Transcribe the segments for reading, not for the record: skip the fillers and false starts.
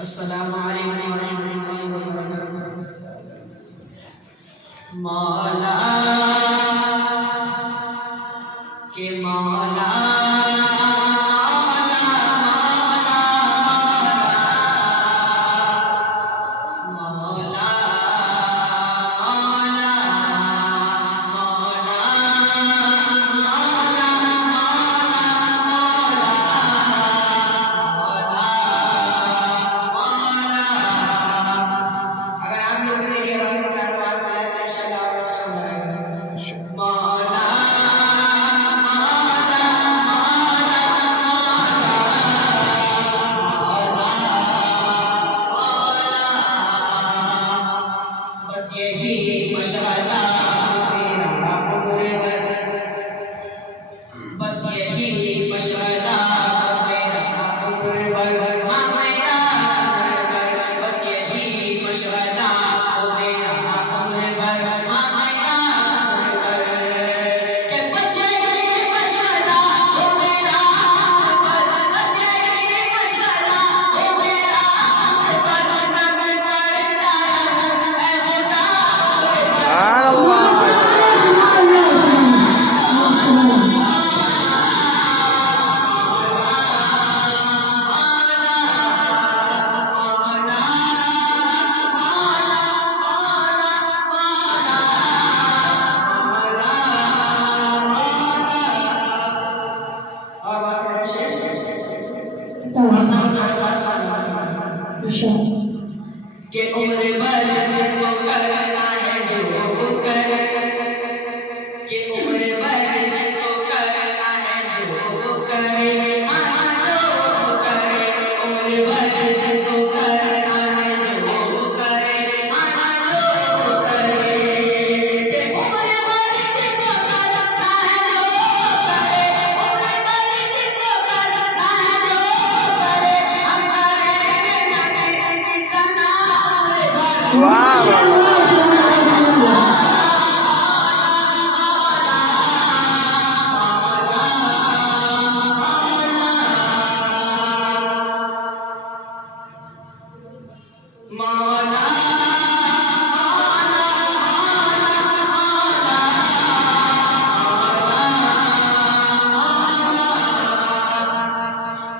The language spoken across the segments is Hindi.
अस्सलामु अलैकुम रहमतुल्लाहि व बरकातुहू। मौला के मौला के उम्र भर को करना है जो करे, के उम्र भर को करना है जो करे, माना जो करे, उम्र भर को करना है जो करे, माना जो करे, के उम्र भर को करना है जो करे, उम्र भर को करना है जो करे, हम करेंगे नबी की सना।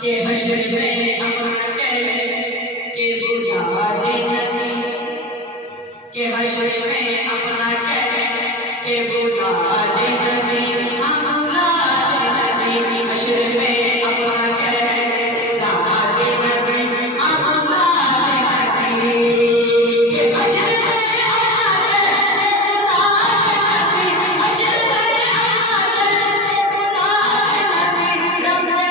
के हश्र में अपना कहने के बुला दे नबी, के हश्र में अपना कहने के बुला दे नबी, हम बुला दे नबी, हश्र में अपना कहने बुला दे नबी, हम बुला दे नबी, के हश्र में अपना कहने बुला दे नबी, हश्र में अपना कहने बुला दे नबी, रब से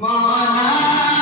मौला